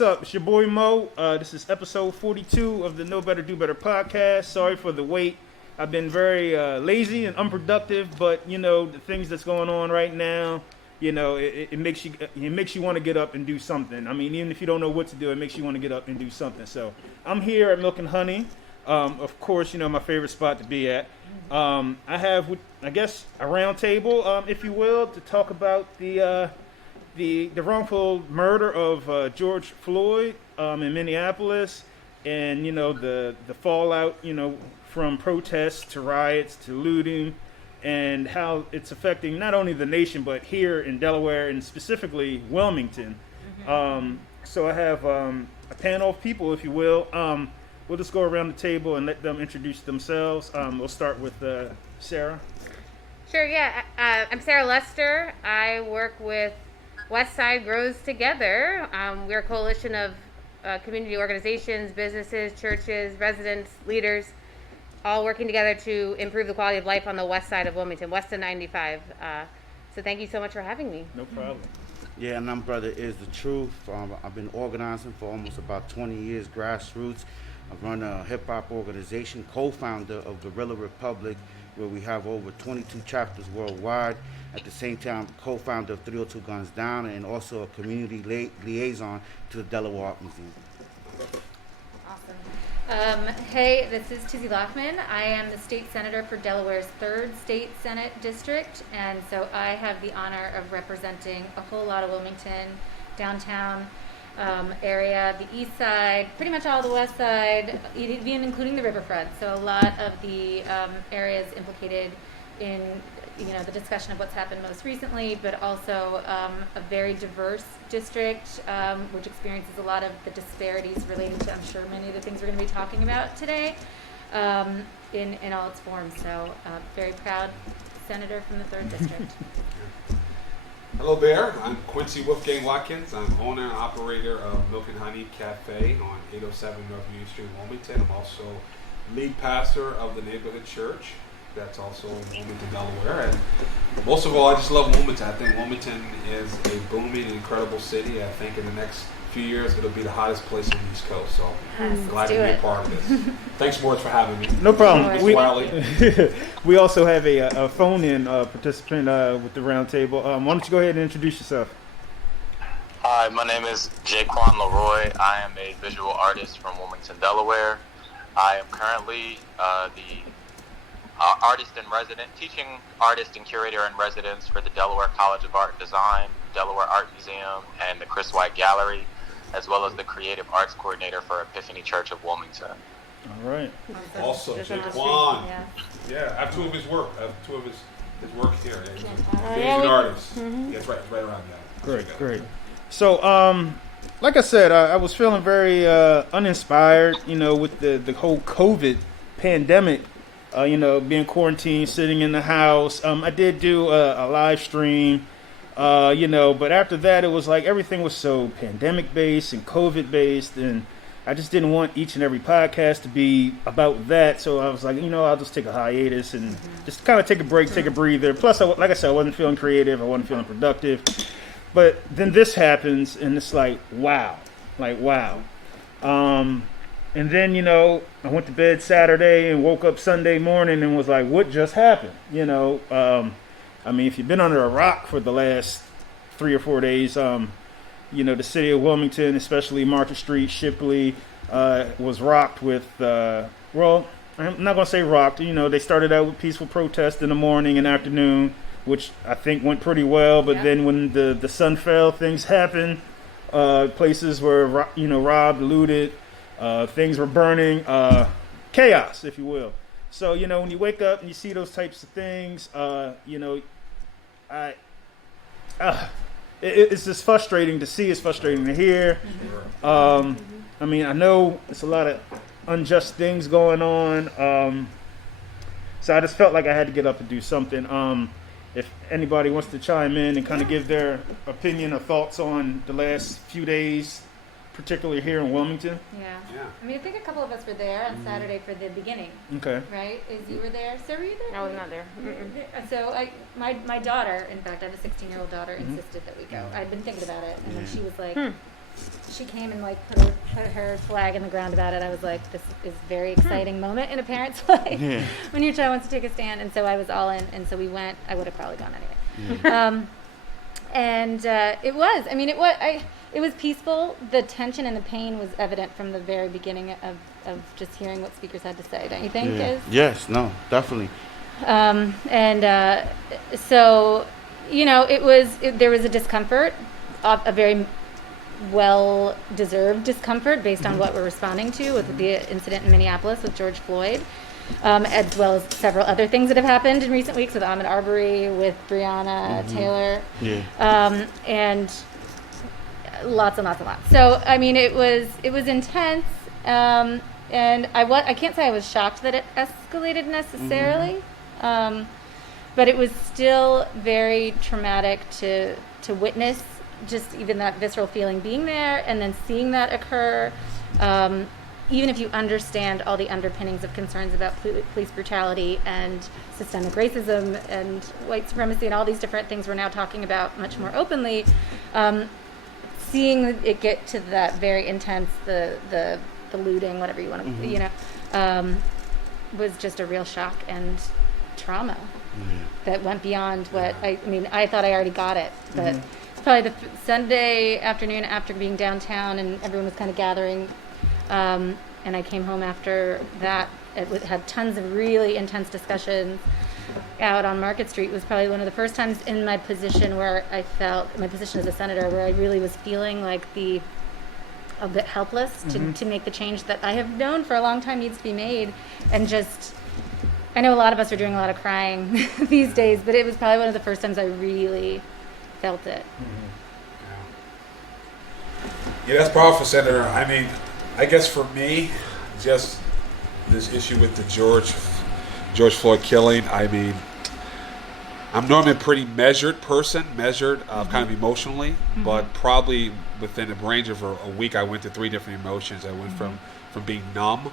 what's up? It's your boy Mo. This is episode 42 of the Know Better, Do Better podcast. Sorry for the wait. I've been very lazy and unproductive, but, you know, the things that's going on right now, you know, it makes you want to get up and do something. I mean, even if you don't know what to do, it makes you want to get up and do something. So I'm here at Milk and Honey. Of course, you know, my favorite spot to be at. I have, I guess, a round table, if you will, to talk about the wrongful murder of George Floyd in Minneapolis, and, you know, the fallout, you know, from protests to riots to looting, and how it's affecting not only the nation but here in Delaware and specifically Wilmington. Mm-hmm. So I have a panel of people, if you will. We'll just go around the table and let them introduce themselves. We'll start with Sarah. Sure, yeah. I'm Sarah Lester. I work with Westside Grows Together. We're a coalition of community organizations, businesses, churches, residents, leaders, all working together to improve the quality of life on the west side of Wilmington, west of 95. So thank you so much for having me. No problem. Yeah, and I'm Brother Is the Truth. I've been organizing for almost about 20 years, grassroots. I run a hip-hop organization, co-founder of Guerrilla Republik, where we have over 22 chapters worldwide. At the same time, co-founder of 302 Guns Down, and also a community liaison to the Delaware Art Museum. Awesome. Hey, this is Tizzy Lockman. I am the state senator for Delaware's 3rd State Senate District, and so I have the honor of representing a whole lot of Wilmington, downtown area, the east side, pretty much all the west side, even including the riverfront. So a lot of the areas implicated in, you know, the discussion of what's happened most recently, but also a very diverse district, which experiences a lot of the disparities relating to, I'm sure, many of the things we're going to be talking about today, in all its forms. So very proud senator from the 3rd District. Hello there, I'm Quincy Watkins. I'm owner and operator of Milk and Honey Cafe on 807 North Union Street, Wilmington. I'm also lead pastor of the neighborhood church that's also in Wilmington, Delaware. And most of all, I just love Wilmington. I think Wilmington is a booming and incredible city. I think in the next few years it'll be the hottest place on the East Coast. So I'm glad to be a part of this. Thanks, Morris, for having me. No problem. We, we also have a phone-in participant with the round table. Why don't you go ahead and introduce yourself? Hi, my name is JaQuanne LeRoy. I am a visual artist from Wilmington, Delaware. I am currently the artist in resident, teaching artist and curator in residence for the Delaware College of Art and Design, Delaware Art Museum, and the Chris White Gallery, as well as the creative arts coordinator for Epiphany Church of Wilmington. All right. awesome, JaQuanne. Yeah, I have 2 of his work. I have 2 of his work here. He's an amazing artist. Yeah, it's right around there. Great. So, like I said, I was feeling very uninspired, you know, with the whole COVID pandemic. You know, being quarantined, sitting in the house. I did do a live stream, you know, but after that, it was like everything was so pandemic-based and COVID-based, and I just didn't want each and every podcast to be about that. So I was like, you know, I'll just take a hiatus and just kind of take a break, take a breather. Plus, like I said, I wasn't feeling creative. I wasn't feeling productive. But then this happens, and it's like, wow. And then, you know, I went to bed Saturday and woke up Sunday morning and was like, what just happened? You know, I mean, if you've been under a rock for the last 3 or 4 days, you know, the city of Wilmington, especially Market Street, Shipley, was rocked with, well, I'm not going to say rocked. You know, they started out with peaceful protest in the morning and afternoon, which I think went pretty well. But then when the sun fell, things happened. Places were, you know, robbed, looted. Things were burning, chaos, if you will. So, you know, when you wake up and you see those types of things, you know, it's just frustrating to see. It's frustrating to hear. I mean, I know it's a lot of unjust things going on. So I just felt like I had to get up and do something. If anybody wants to chime in and kind of give their opinion or thoughts on the last few days, particularly here in Wilmington. Yeah. I mean, I think a couple of us were there on Saturday for the beginning. Okay. Right? You were there? Sarah, were you there? I was not there. So my daughter, in fact, I have a 16-year-old daughter, insisted that we go. I'd been thinking about it, and then she was like, she came and like put her flag in the ground about it. I was like, this is a very exciting moment in a parent's life when your child wants to take a stand. And so I was all in, and so we went. I would have probably gone anyway. It was. I mean, it was peaceful. The tension and the pain was evident from the very beginning of just hearing what speakers had to say. Don't you think? Yeah. Yes. No. Definitely. So, you know, there was a discomfort, a very well-deserved discomfort based on what we're responding to with the incident in Minneapolis with George Floyd, as well as several other things that have happened in recent weeks with Ahmaud Arbery, with Breonna Taylor, and lots and lots and lots. So, I mean, it was intense, and I can't say I was shocked that it escalated necessarily, but it was still very traumatic to witness. Just even that visceral feeling being there and then seeing that occur, even if you understand all the underpinnings of concerns about police brutality and systemic racism and white supremacy and all these different things we're now talking about much more openly, seeing it get to that very intense, the looting, whatever you want to, was just a real shock and trauma that went beyond what I thought I already got it, but probably the Sunday afternoon after being downtown and everyone was kind of gathering, and I came home after that. Had tons of really intense discussions out on Market Street. Was probably one of the first times in my position where I felt, my position as a senator, where I really was feeling like a bit helpless to make the change that I have known for a long time needs to be made. And just, I know a lot of us are doing a lot of crying these days, but it was probably one of the first times I really felt it. Yeah, that's powerful, Senator. I mean, I guess for me, just this issue with the George Floyd killing, I mean, I'm normally a pretty measured person, kind of emotionally, but probably within a range of a week, I went through 3 different emotions. I went from being numb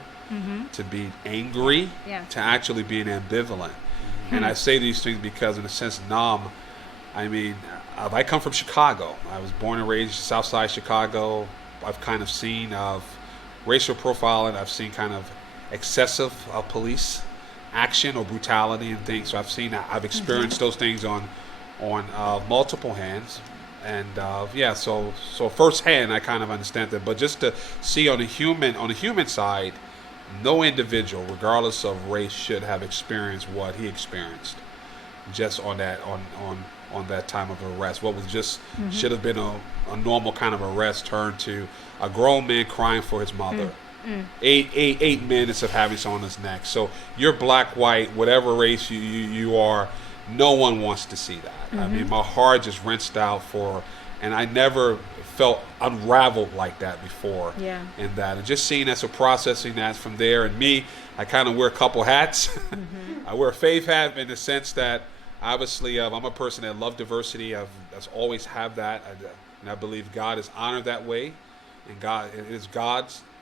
to being angry to actually being ambivalent. And I say these things because, in a sense, numb, I mean, I come from Chicago. I was born and raised South Side Chicago. I've kind of seen racial profiling. I've seen kind of excessive police action or brutality and things. So I've experienced those things on multiple hands. And so firsthand, I kind of understand that. But just to see on the human side, no individual, regardless of race, should have experienced what he experienced. Just on that time of arrest, what was just should have been a normal kind of arrest turned to a grown man crying for his mother. 8 minutes of having someone on his neck. So you're black, white, whatever race you are, no one wants to see that. I mean, my heart just rinsed out and I never felt unraveled like that before. And just seeing that, so processing that from there, and me, I kind of wear a couple hats. I wear a faith hat in the sense that, obviously, I'm a person that loves diversity. I've always have that, and I believe God is honored that way. And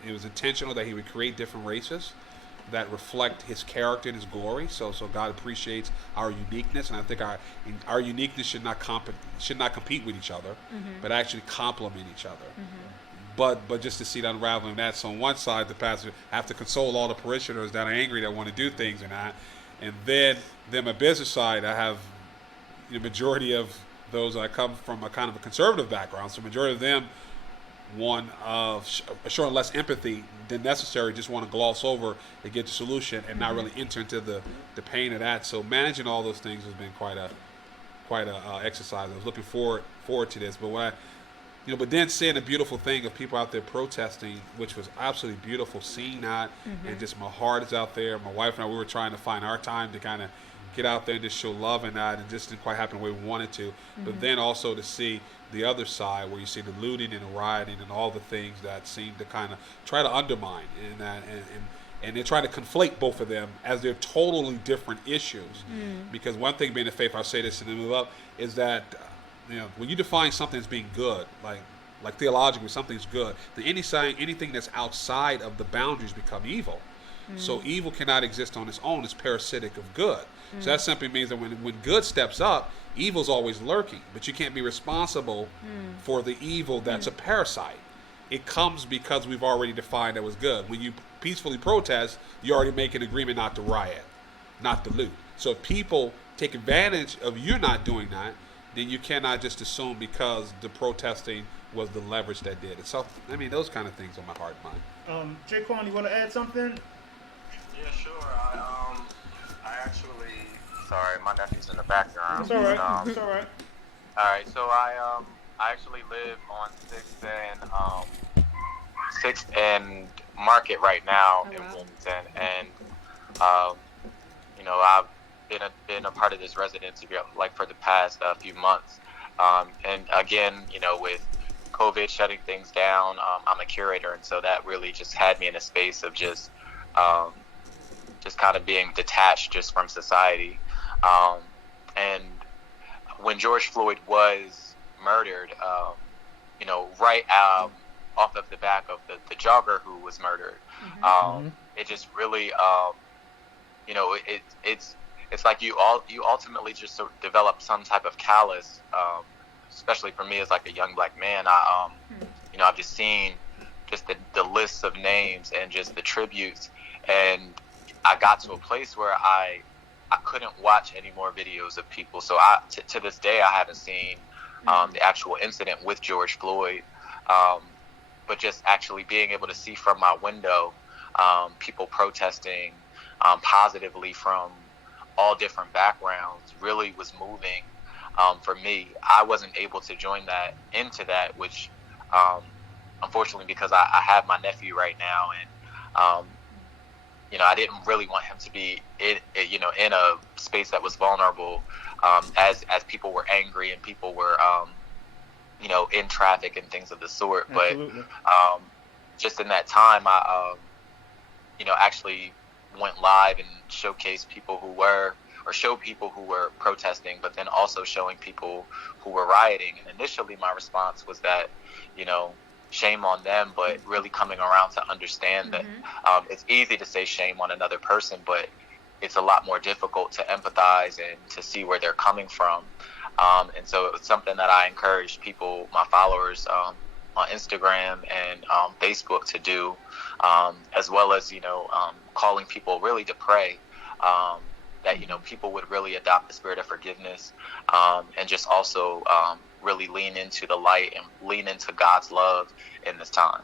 it was intentional that He would create different races that reflect His character and His glory. So God appreciates our uniqueness, and I think our uniqueness should not compete with each other, but actually complement each other. But just to see the unraveling that. So on one side, the pastor have to console all the parishioners that are angry that want to do things and that. And then my business side, I have the majority of those that come from a kind of a conservative background. So the majority of them want showing less empathy than necessary, just want to gloss over to get the solution and not really enter into the pain of that. So managing all those things has been quite a exercise. I was looking forward to this, but but then seeing the beautiful thing of people out there protesting, which was absolutely beautiful, seeing that, and just my heart is out there. My wife and I, we were trying to find our time to kind of get out there and just show love and that, and just didn't quite happen the way we wanted to. But then also to see the other side, where you see the looting and the rioting and all the things that seem to kind of try to undermine and that, and they're trying to conflate both of them as they're totally different issues. Because one thing being the faith, I'll say this and then move up, is that when you define something as being good, like theologically something's good, then anything that's outside of the boundaries become evil. So evil cannot exist on its own. It's parasitic of good. So that simply means that when good steps up, evil's always lurking, but you can't be responsible for the evil that's a parasite. it comes because we've already defined that was good. When you peacefully protest, you already make an agreement not to riot, not to loot. So if people take advantage of you not doing that, then you cannot just assume because the protesting was the leverage that did it. So, I mean, those kind of things on my heart and mind. JaQuanne, you want to add something? Yeah, sure. I actually, sorry, my nephew's in the background. It's all right. It's all right. All right, so I actually live on 6th and Market right now in Wilmington, and you know, I've been a part of this residency like for the past few months, and again, you know, with COVID shutting things down, I'm a curator, and so that really just had me in a space of just kind of being detached just from society, and when George Floyd was murdered, you know, right off of the back of the jogger who was murdered, it just really, you know, it's like you ultimately just sort of develop some type of callous, especially for me as like a young black man. You know, I've just seen just the lists of names and just the tributes, and I got to a place where I couldn't watch any more videos of people. So to this day, I haven't seen the actual incident with George Floyd, but just actually being able to see from my window people protesting positively from all different backgrounds really was moving for me. I wasn't able to join into that, which unfortunately, because I have my nephew right now, and you know, I didn't really want him to be in a space that was vulnerable, as people were angry and people were you know, in traffic and things of the sort. Absolutely. But just in that time, I you know, actually went live and showed people who were protesting, but then also showing people who were rioting. And initially my response was that, you know, shame on them, but really coming around to understand that it's easy to say shame on another person, but it's a lot more difficult to empathize and to see where they're coming from. And so it was something that I encouraged people, my followers, on Instagram and Facebook to do, as well as, you know, calling people really to pray, that, you know, people would really adopt the spirit of forgiveness, and just also really lean into the light and lean into God's love in this time.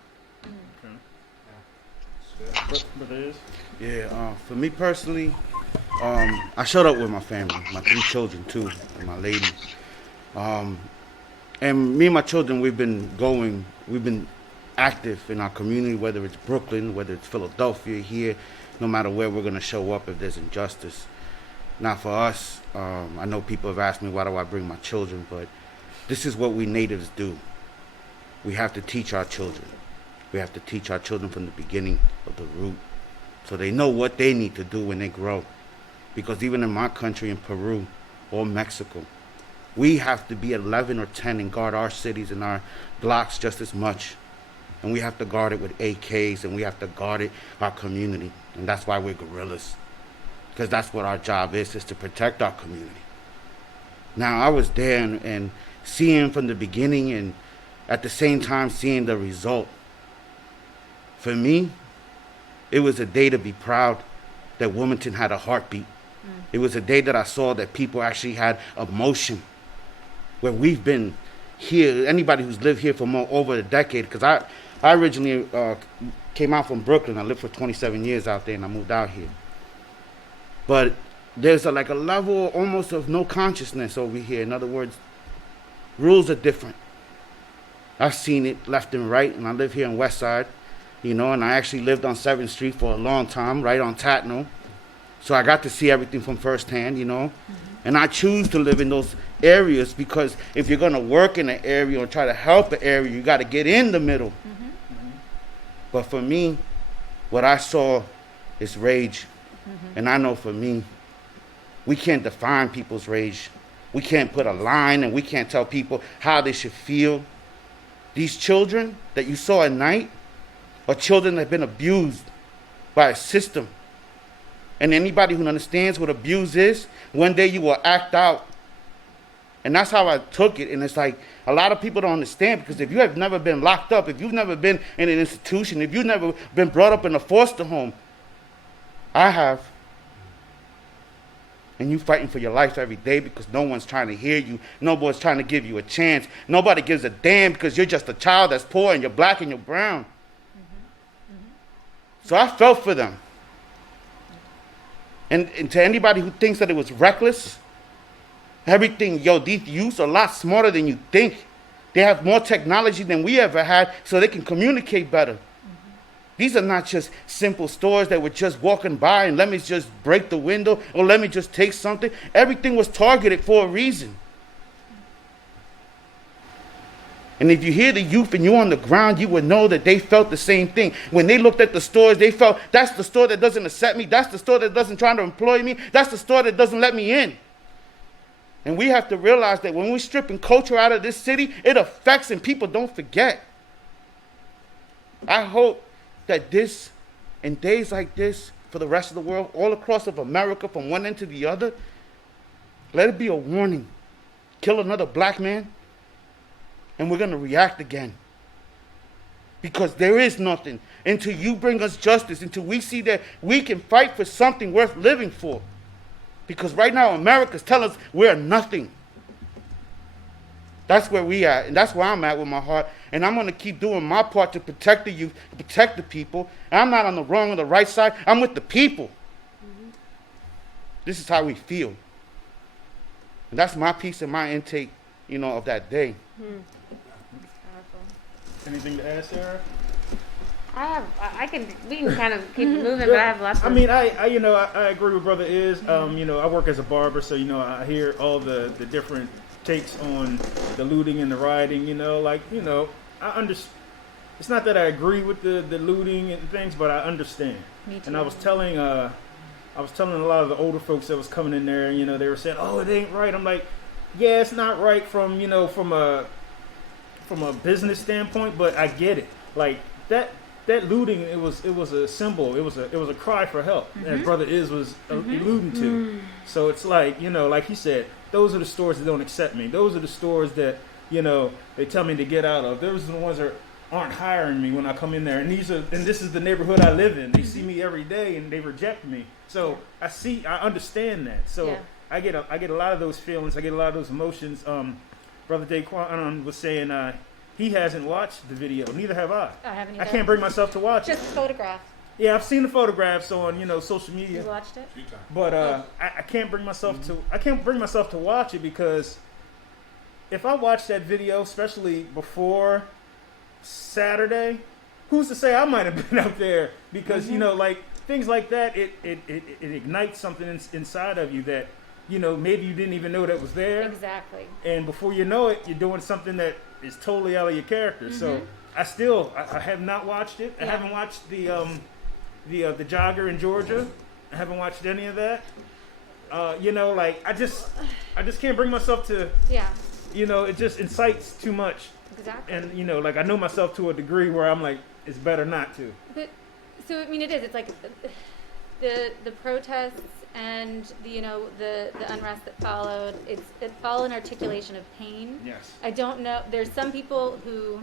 Yeah, for me personally, I showed up with my family, my 3 children too, and my lady. And me and my children, we've been active in our community, whether it's Brooklyn, whether it's Philadelphia, here, no matter where we're going to show up if there's injustice. Now for us, I know people have asked me, why do I bring my children? But this is what we natives do. We have to teach our children. We have to teach our children from the beginning of the root, so they know what they need to do when they grow. Because even in my country, in Peru or Mexico, we have to be 11 or 10 and guard our cities and our blocks just as much. And we have to guard it with AKs, and we have to guard it, our community. And that's why we're guerrillas. Because that's what our job is to protect our community. Now, I was there and seeing from the beginning, and at the same time seeing the result. For me, it was a day to be proud that Wilmington had a heartbeat. It was a day that I saw that people actually had emotion. Where we've been here, anybody who's lived here for over a decade, because I originally came out from Brooklyn. I lived for 27 years out there, and I moved out here. But there's a level almost of no consciousness over here. In other words, rules are different. I've seen it left and right, and I live here in Westside, you know, and I actually lived on 7th Street for a long time, right on Tatnall. So I got to see everything from firsthand, you know. And I choose to live in those areas because if you're going to work in an area or try to help an area, you got to get in the middle. But for me, what I saw is rage. And I know for me, we can't define people's rage. We can't put a line, and we can't tell people how they should feel. These children that you saw at night are children that have been abused by a system. And anybody who understands what abuse is, one day you will act out. And that's how I took it. And it's like a lot of people don't understand, because if you have never been locked up, if you've never been in an institution, if you've never been brought up in a foster home, I have. And you fighting for your life every day because no one's trying to hear you. Nobody's trying to give you a chance. Nobody gives a damn because you're just a child that's poor and you're black and you're brown. So I felt for them. And to anybody who thinks that it was reckless, everything, these youths are a lot smarter than you think. They have more technology than we ever had, so they can communicate better. These are not just simple stores that were just walking by and let me just break the window or let me just take something. Everything was targeted for a reason. And if you hear the youth and you're on the ground, you would know that they felt the same thing. When they looked at the stores, they felt, that's the store that doesn't accept me. That's the store that doesn't try to employ me. That's the store that doesn't let me in. And we have to realize that when we're stripping culture out of this city, it affects and people don't forget. I hope that this, in days like this, for the rest of the world, all across of America, from one end to the other, let it be a warning. Kill another black man, and we're going to react again. Because there is nothing until you bring us justice, until we see that we can fight for something worth living for. Because right now, America's telling us we're nothing. That's where we at, and that's where I'm at with my heart. And I'm going to keep doing my part to protect the youth, to protect the people. And I'm not on the wrong or the right side. I'm with the people. This is how we feel. And that's my piece and my intake, of that day. Anything to add, Sarah? We can kind of keep moving, but I have lots of... I mean, I agree with Brother Is. I work as a barber, so, I hear all the different takes on the looting and the rioting, I understand. It's not that I agree with the looting and things, but I understand. Me too. And I was telling a lot of the older folks that was coming in there, they were saying, "Oh, it ain't right." I'm like, "Yeah, it's not right from a business standpoint, but I get it. Like that looting, it was a symbol. It was a cry for help, as Brother Is was alluding to. So it's like, like he said, those are the stores that don't accept me. Those are the stores that, they tell me to get out of. Those are the ones that aren't hiring me when I come in there. And this is the neighborhood I live in. They see me every day and they reject me. So I understand that. So I get a lot of those feelings. I get a lot of those emotions. Brother JaQuanne was saying he hasn't watched the video. Neither have I. I haven't either. I can't bring myself to watch it. Just photograph. Yeah, I've seen the photographs on social media. You watched it? But I can't bring myself to watch it, because if I watch that video, especially before Saturday, who's to say I might have been up there? Because like things like that, it ignites something inside of you that maybe you didn't even know that was there. Exactly. And before you know it, you're doing something that is totally out of your character. So I have not watched it. I haven't watched the jogger in Georgia. I haven't watched any of that. Like I just can't bring myself to. Yeah. It just incites too much. Exactly. And like I know myself to a degree where I'm like, it's better not to. But so I mean, it is. It's like the protests and the unrest that followed. It's all an articulation of pain. Yes. I don't know. There's some people who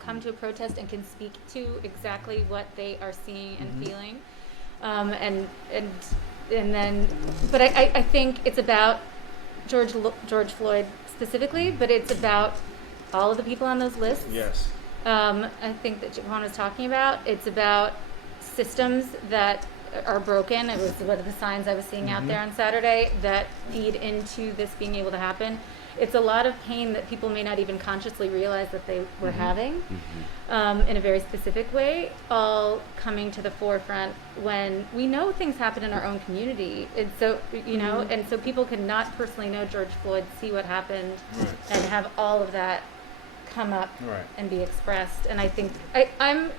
come to a protest and can speak to exactly what they are seeing and feeling, and then, but I think it's about George Floyd specifically, but it's about all of the people on those lists. Yes. I think that JaQuanne was talking about. It's about systems that are broken. It was one of the signs I was seeing out there on Saturday that feed into this being able to happen. It's a lot of pain that people may not even consciously realize that they were having, in a very specific way, all coming to the forefront when we know things happen in our own community. And so, and so people can not personally know George Floyd, see what happened, and have all of that come up and be expressed. And I think I'm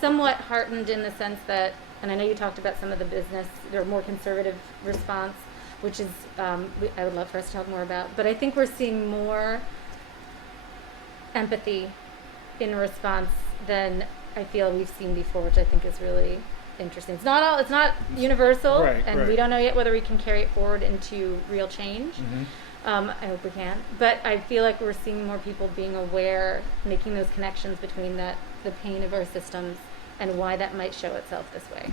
somewhat heartened in the sense that, and I know you talked about some of the business, their more conservative response, which is I would love for us to talk more about. But I think we're seeing more empathy in response than I feel we've seen before, which I think is really interesting. It's not universal, Right, and right. we don't know yet whether we can carry it forward into real change. I hope we can. But I feel like we're seeing more people being aware, making those connections between the pain of our systems and why that might show itself this way.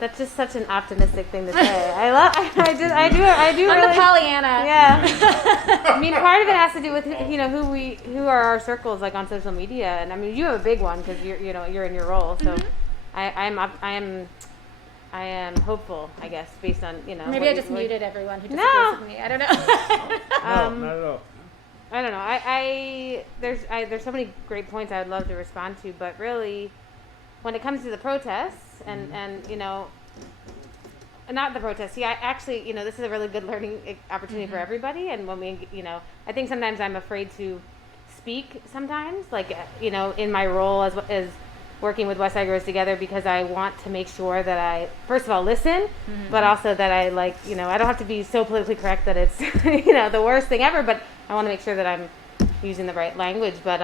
That's just such an optimistic thing to say. I do I'm really. the Pollyanna. Yeah. I mean, part of it has to do with who are our circles like on social media, and I mean you have a big one because you're in your role. So I am hopeful, I guess, based on Maybe I just muted everyone who disagrees No. with me. I don't know. No, not at all. I don't know. There's so many great points I would love to respond to, but really, when it comes to the protests and not the protests. See, I actually, this is a really good learning opportunity for everybody. And when we, I think sometimes I'm afraid to speak sometimes, like, in my role as working with Westside Grows Together, because I want to make sure that I, first of all, listen, but also that I I don't have to be so politically correct that it's, the worst thing ever, but I want to make sure that I'm using the right language. But,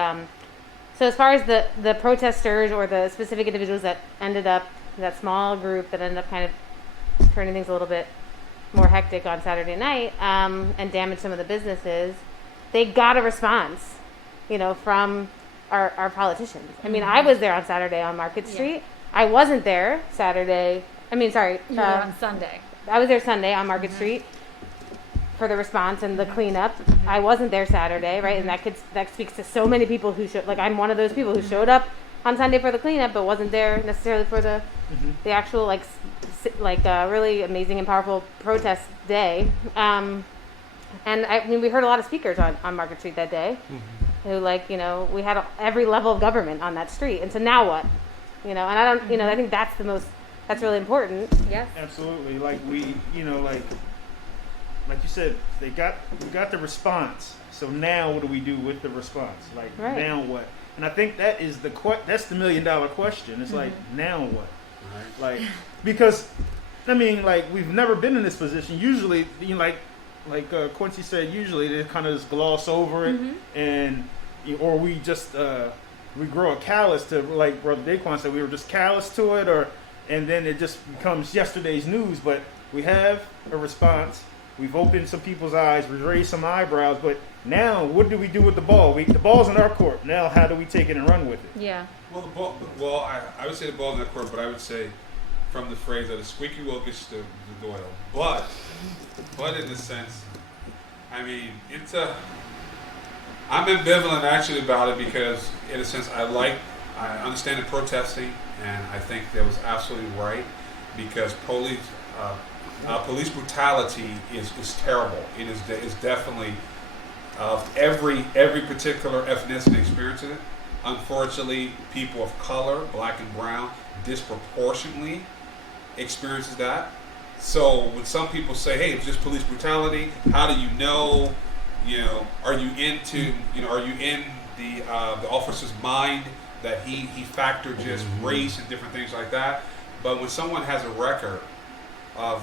so as far as the protesters or the specific individuals that ended up, that small group that ended up kind of turning things a little bit more hectic on Saturday night, and damaged some of the businesses, they got a response, from our politicians. I mean, I was there on Saturday on Market Street. I wasn't there Saturday. You were on Sunday. I was there Sunday on Market Street for the response and the cleanup. I wasn't there Saturday, right? And that speaks to so many people who showed. Like, I'm one of those people who showed up on Sunday for the cleanup, but wasn't there necessarily for the actual really amazing and powerful protest day. And we heard a lot of speakers on Market Street that day, who we had every level of government on that street. And so now what? And I don't. I think that's really important. Yes. Absolutely. Like like you said, we got the response. So now what do we do with the response? Now what? And I think that is that's the $1 million question. It's like, now what? Right. Because we've never been in this position. Usually, Quincy said, usually they kind of just gloss over it, or we just we grow a callous to, like Brother JaQuanne said, we were just callous to it, and then it just becomes yesterday's news. But we have a response. We've opened some people's eyes. We've raised some eyebrows. But now, what do we do with the ball? The ball's in our court. Now, how do we take it and run with it? Yeah. Well, I would say the ball's in our court, but I would say from the phrase that the squeaky wheel gets the oil. But in a sense, I'm ambivalent actually about it, because in a sense I understand the protesting, and I think that was absolutely right, because police brutality is terrible. It is definitely every particular ethnicity experiences it. Unfortunately, people of color, black and brown, disproportionately experiences that. So when some people say, "Hey, it's just police brutality," how do you know? Are you in the officer's mind that he factored just race and different things like that? But when someone has a record of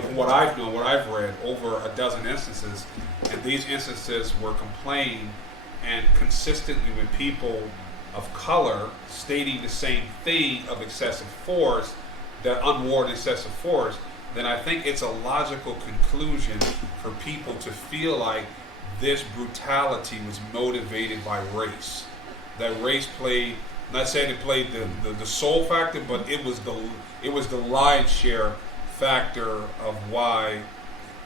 from what I've known, what I've read, over a dozen instances, and these instances were complained and consistently with people of color stating the same thing of excessive force, that unwarranted excessive force, then I think it's a logical conclusion for people to feel like this brutality was motivated by race. That race played, not saying it played the sole factor, but it was the lion's share factor of why,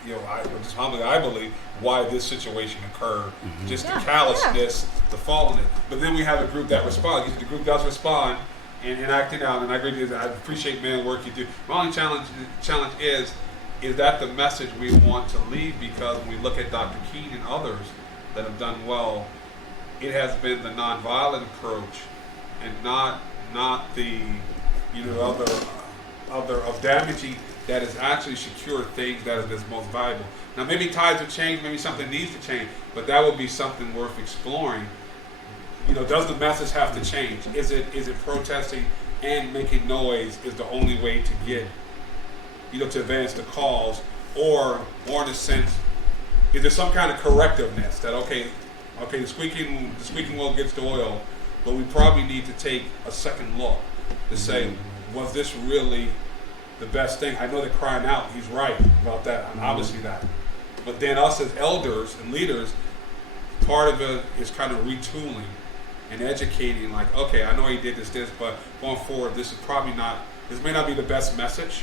I believe why this situation occurred. Just the callousness, the fallenness. But then we have a group that responds. The group does respond and acting out, and I agree with you. I appreciate the work you do. My only challenge is that the message we want to leave? Because when we look at Dr. King and others that have done well, it has been the nonviolent approach, and not the other of damaging, that has actually secured things that is most valuable. Now, maybe tides have changed, maybe something needs to change, but that would be something worth exploring. Does the message have to change? Is it protesting and making noise is the only way to get, to advance the cause, or in a sense, is there some kind of correctiveness that the squeaking wheel gets the oil, but we probably need to take a second look. to say, was this really the best thing? I know they're crying out. He's right about that. And obviously that. But then us as elders and leaders, part of it is kind of retooling and educating. Like, okay, I know he did this, but going forward, this may not be the best message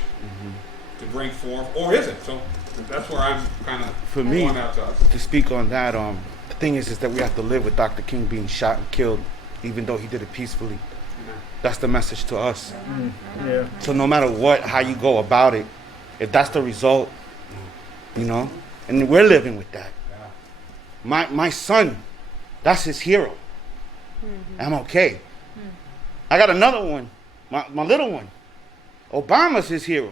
to bring forth, or is it? So that's where I'm kind of going out to us. To speak on that, the thing is that we have to live with Dr. King being shot and killed, even though he did it peacefully. That's the message to us. Yeah. So no matter how you go about it, if that's the result, and we're living with that. My son, that's his hero. I'm okay. I got another one, my little one. Obama's his hero.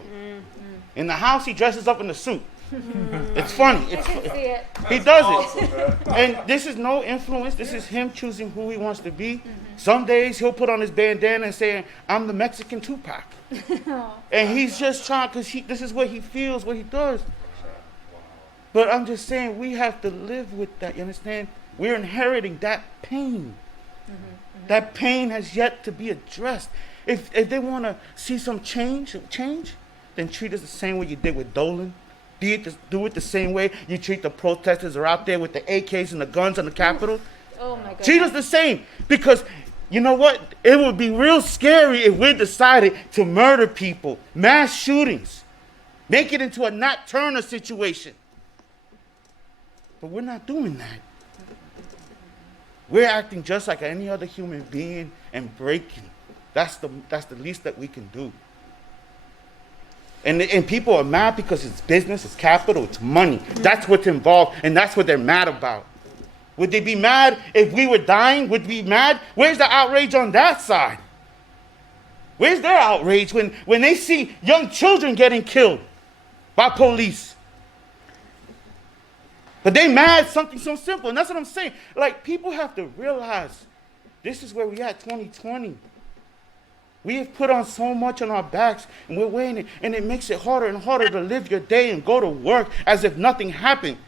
In the house, he dresses up in the suit. It's funny. He does it. And this is no influence. This is him choosing who he wants to be. Some days he'll put on his bandana and say, I'm the Mexican Tupac. And he's just trying, because this is what he feels, what he does. But I'm just saying, we have to live with that, you understand? We're inheriting that pain. That pain has yet to be addressed. If they want to see some change, then treat us the same way you did with Dolan. Do it the same way you treat the protesters who are out there with the AKs and the guns on the Capitol. Oh my God. Treat us the same, because you know what? It would be real scary if we decided to murder people, mass shootings, make it into a Nat Turner situation. But we're not doing that. We're acting just like any other human being and breaking. That's the least that we can do. And people are mad because it's business, it's capital, it's money. That's what's involved, and that's what they're mad about. Would they be mad if we were dying? Would we be mad? Where's the outrage on that side? Where's their outrage when they see young children getting killed by police? But they mad something so simple, and that's what I'm saying. Like, people have to realize this is where we at, 2020. We have put on so much on our backs, and we're waiting, and it makes it harder and harder to live your day and go to work as if nothing happened.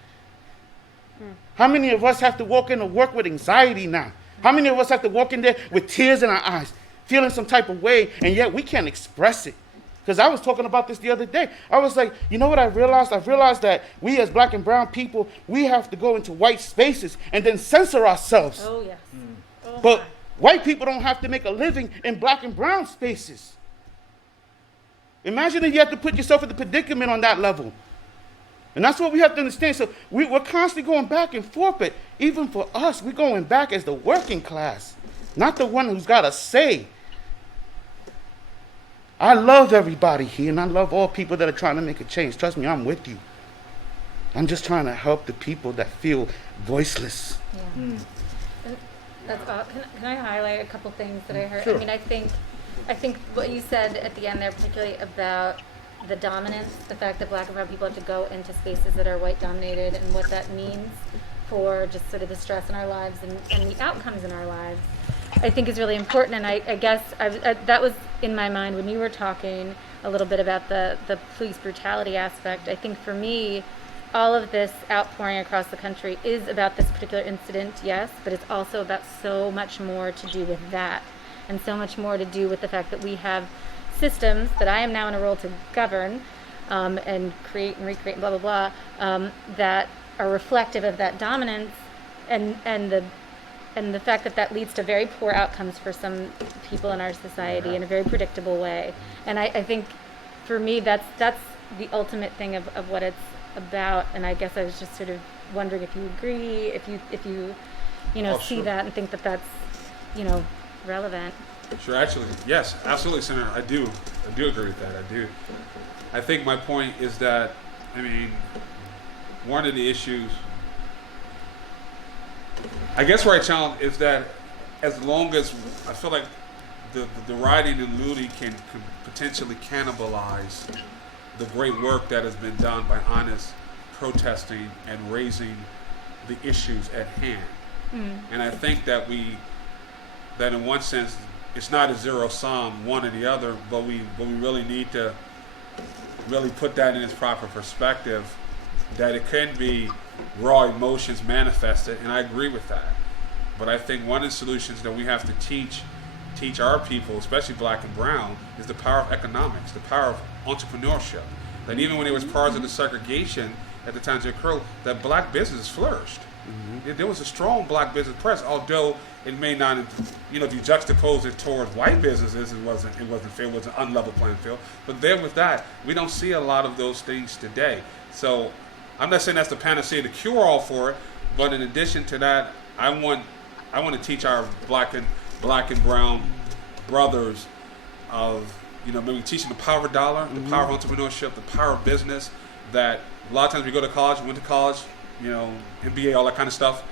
How many of us have to walk into work with anxiety now? How many of us have to walk in there with tears in our eyes, feeling some type of way, and yet we can't express it? Because I was talking about this the other day. I was like, you know what I realized? I realized that we as black and brown people, we have to go into white spaces and then censor ourselves. Oh, yes. Oh, But white people don't have to make a living in black and brown spaces. Imagine if you have to put yourself in the predicament on that level. And that's what we have to understand. So we're constantly going back and forth, but even for us, we're going back as the working class, not the one who's got a say. I love everybody here, and I love all people that are trying to make a change. Trust me, I'm with you. I'm just trying to help the people that feel voiceless. Yeah. That's can I highlight a couple things that I heard? Sure. I mean, I think what you said at the end there, particularly about the dominance, the fact that black and brown people have to go into spaces that are white dominated, and what that means for just sort of the stress in our lives and the outcomes in our lives, I think is really important. And I guess that was in my mind when you were talking a little bit about the police brutality aspect. I think for me, all of this outpouring across the country is about this particular incident, yes, but it's also about so much more to do with that, and so much more to do with the fact that we have systems that I am now in a role to govern and create and recreate and blah, blah, blah, that are reflective of that dominance and the fact that that leads to very poor outcomes for some people in our society in a very predictable way. And I think for me, that's the ultimate thing of what it's about. And I guess I was just sort of wondering if you agree, if you see that and think that that's, relevant. Sure, actually, yes, absolutely, Senator. I do agree with that. I do. I think my point is that, one of the issues, I guess where I challenge is that as long as I feel like the rioting and looting can potentially cannibalize the great work that has been done by honest protesting and raising the issues at hand. And I think that in one sense, it's not a zero sum, one or the other, but we really need to really put that in its proper perspective, that it can be raw emotions manifested, and I agree with that. But I think one of the solutions that we have to teach teach our people, especially black and brown, is the power of economics, the power of entrepreneurship. That even when there was parts of the segregation at the time of Jim Crow, that black business flourished. There was a strong black business press, although it may not, if you juxtapose it towards white businesses, it wasn't fair, it was an unlevel playing field. But there was that. We don't see a lot of those things today. So I'm not saying that's the panacea, the cure-all for it, but in addition to that, I want to teach our black and brown brothers of, maybe teaching the power of dollar, the power of entrepreneurship, the power of business, that a lot of times we go to college, went to college, MBA, all that kind of stuff.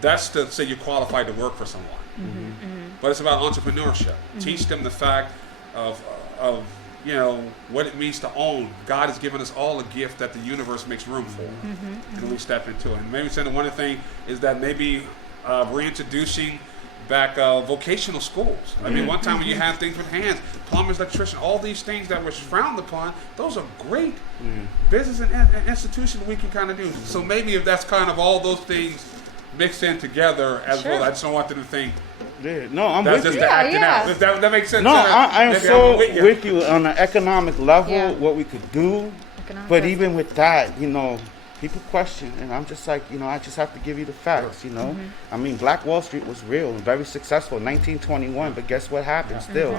That's to say you're qualified to work for someone. But it's about entrepreneurship. Teach them the fact of what it means to own. God has given us all a gift that the universe makes room for, and we step into it. And maybe saying one thing is that maybe reintroducing back vocational schools. I mean, one time when you have things with hands, plumbers, electricians, all these things that were frowned upon, those are great business and institutions we can kind of do. So maybe if that's kind of all those things mixed in together as well, I just don't want them to think, no, I'm that's with just you. the acting out. If that makes sense. No, I am so with you on the economic level, Yeah. what we could do. But even with that, people question, and I'm just like, I just have to give you the facts, I mean, Black Wall Street was real and very successful in 1921, but guess what happened still?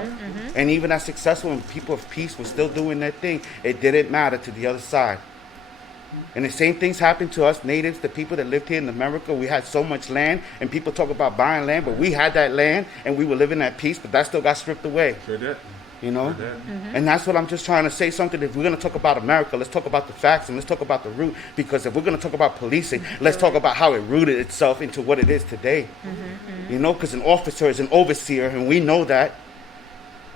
And even as successful and people of peace were still doing their thing, it didn't matter to the other side. And the same things happened to us natives, the people that lived here in America. We had so much land, and people talk about buying land, but we had that land, and we were living at peace, but that still got stripped away. Sure did. And that's what I'm just trying to say something. If we're going to talk about America, let's talk about the facts and let's talk about the root. Because if we're going to talk about policing, let's talk about how it rooted itself into what it is today. Because an officer is an overseer, and we know that.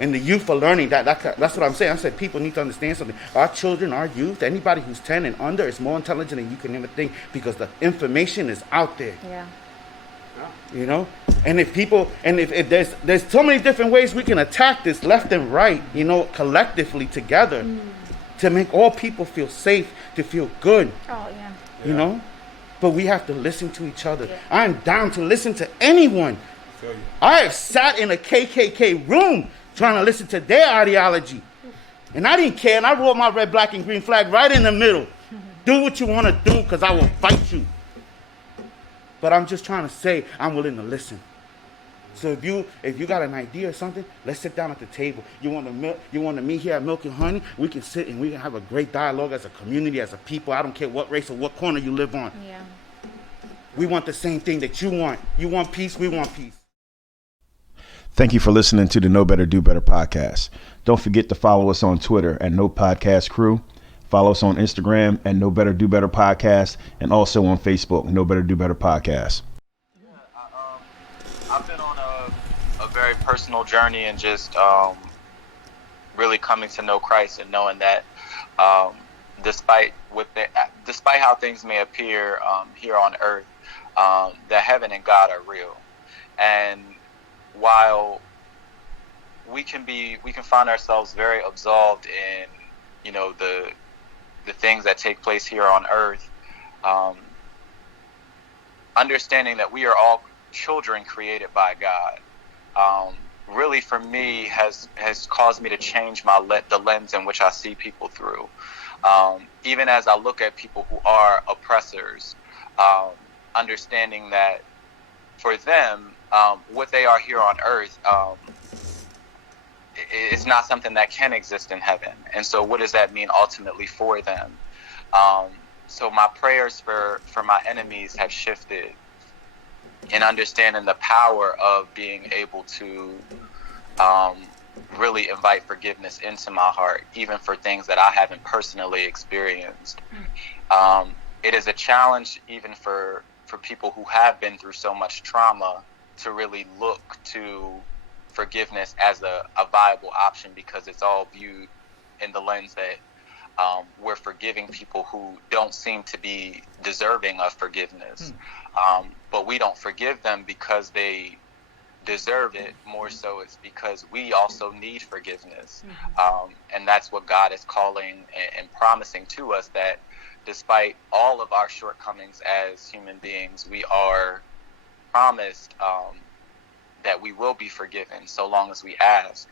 And the youth are learning that. That's what I'm saying. I said people need to understand something. Our children, our youth, anybody who's 10 and under is more intelligent than you can ever think, because the information is out there. And if people, and if there's so many different ways we can attack this left and right, collectively together, to make all people feel safe, to feel good. But we have to listen to each other. I'm down to listen to anyone. I have sat in a KKK room trying to listen to their ideology, and I didn't care, and I rolled my red, black, and green flag right in the middle. Do what you want to do, because I will fight you. But I'm just trying to say I'm willing to listen. So if you got an idea or something, let's sit down at the table. You want to meet here at Milk and Honey? We can sit and we can have a great dialogue as a community, as a people. I don't care what race or what corner you live on. We want the same thing that you want. You want peace, we want peace. Thank you for listening to the Know Better, Do Better podcast. Don't forget to follow us on Twitter at No Podcast Crew. Follow us on Instagram at Know Better, Do Better podcast, and also on Facebook, Know Better, Do Better podcast. I've been on a very personal journey and just really coming to know Christ and knowing that despite how things may appear here on earth, that heaven and God are real. And while we can find ourselves very absolved in the things that take place here on earth, understanding that we are all children created by God, really for me has caused me to change the lens in which I see people through. Even as I look at people who are oppressors, understanding that for them, what they are here on earth is not something that can exist in heaven. And so what does that mean ultimately for them? So my prayers for my enemies have shifted in understanding the power of being able to really invite forgiveness into my heart, even for things that I haven't personally experienced. It is a challenge even for people who have been through so much trauma to really look to forgiveness as a viable option, because it's all viewed in the lens that we're forgiving people who don't seem to be deserving of forgiveness. But we don't forgive them because they deserve it. More so it's because we also need forgiveness. And that's what God is calling and promising to us, that despite all of our shortcomings as human beings, we are promised that we will be forgiven so long as we ask.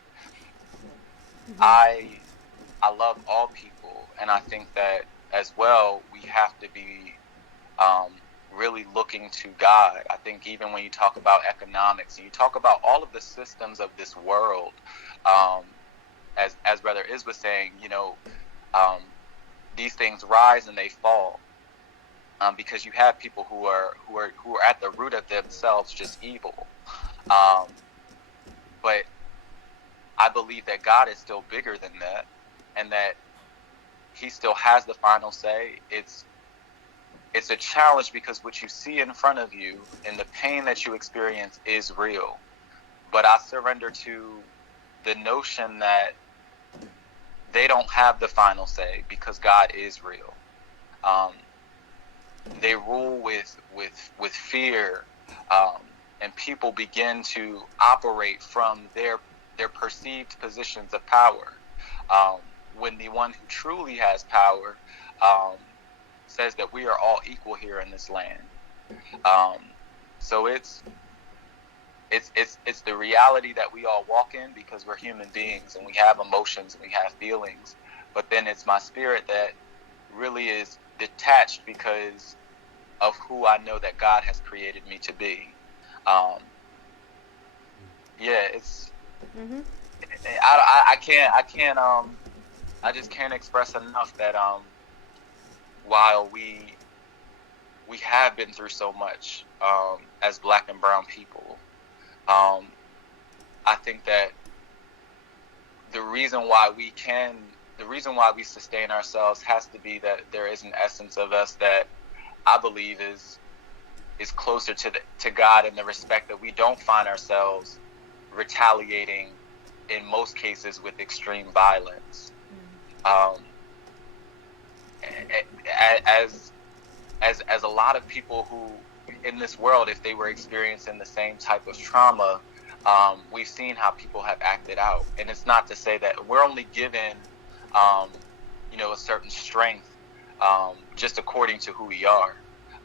I love all people, and I think that as well we have to be really looking to God. I think even when you talk about economics and you talk about all of the systems of this world, as Brother Iz was saying, these things rise and they fall, because you have people who are at the root of themselves just evil. But I believe that God is still bigger than that, and that He still has the final say. It's a challenge because what you see in front of you and the pain that you experience is real. But I surrender to the notion that they don't have the final say because God is real. They rule with fear, and people begin to operate from their perceived positions of power, when the one who truly has power says that we are all equal here in this land. So it's the reality that we all walk in because we're human beings and we have emotions and we have feelings. But then it's my spirit that really is detached because of who I know that God has created me to be. It's. Mm-hmm. I just can't express enough that while we have been through so much as Black and brown people, I think that the reason why we sustain ourselves has to be that there is an essence of us that I believe is closer to God, in the respect that we don't find ourselves retaliating in most cases with extreme violence. As a lot of people who in this world, if they were experiencing the same type of trauma, we've seen how people have acted out. And it's not to say that we're only given a certain strength just according to who we are.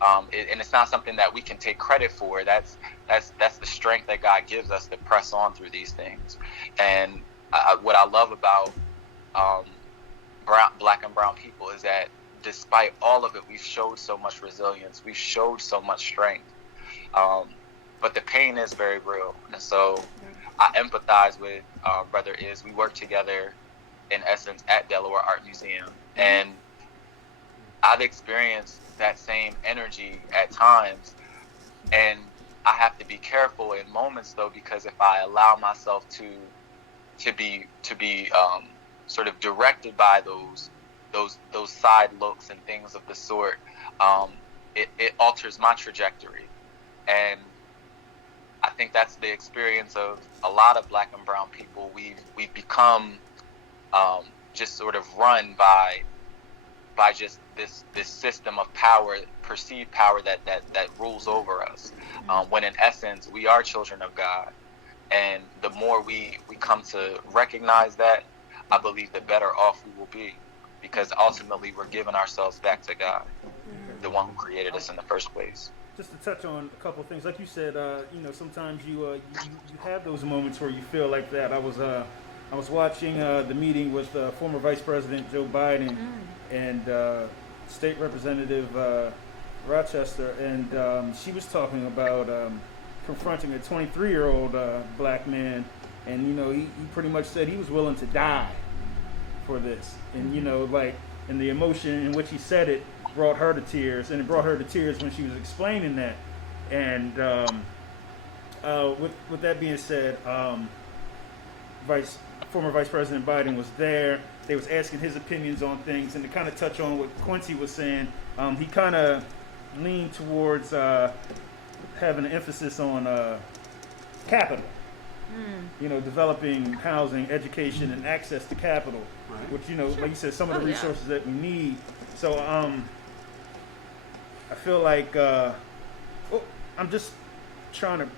And it's not something that we can take credit for. That's the strength that God gives us to press on through these things. And what I love about Black and brown people is that despite all of it, we've showed so much resilience. We've showed so much strength. But the pain is very real. And so I empathize with Brother Iz. We work together, in essence, at Delaware Art Museum. And I've experienced that same energy at times, and I have to be careful in moments, though, because if I allow myself to be sort of directed by those side looks and things of the sort, it alters my trajectory. And I think that's the experience of a lot of Black and brown people. We've become just sort of run by just this system of power, perceived power that rules over us, when in essence we are children of God. And the more we come to recognize that, I believe the better off we will be, because ultimately we're giving ourselves back to God, the one who created us in the first place. Just to touch on a couple of things, like you said, sometimes you have those moments where you feel like that. I was watching the meeting with former Vice President Joe Biden and State Representative Rochester, and she was talking about confronting a 23-year-old Black man, and he pretty much said he was willing to die for this, and and the emotion in which he said it brought her to tears, and it brought her to tears when she was explaining that. And with that being said, former Vice President Biden was there. They was asking his opinions on things, and to kind of touch on what Quincy was saying, he kind of leaned towards having an emphasis on capital. Developing housing, education, and access to capital, right. Which, like you said, some of the resources that we need. So I feel like I'm just trying to,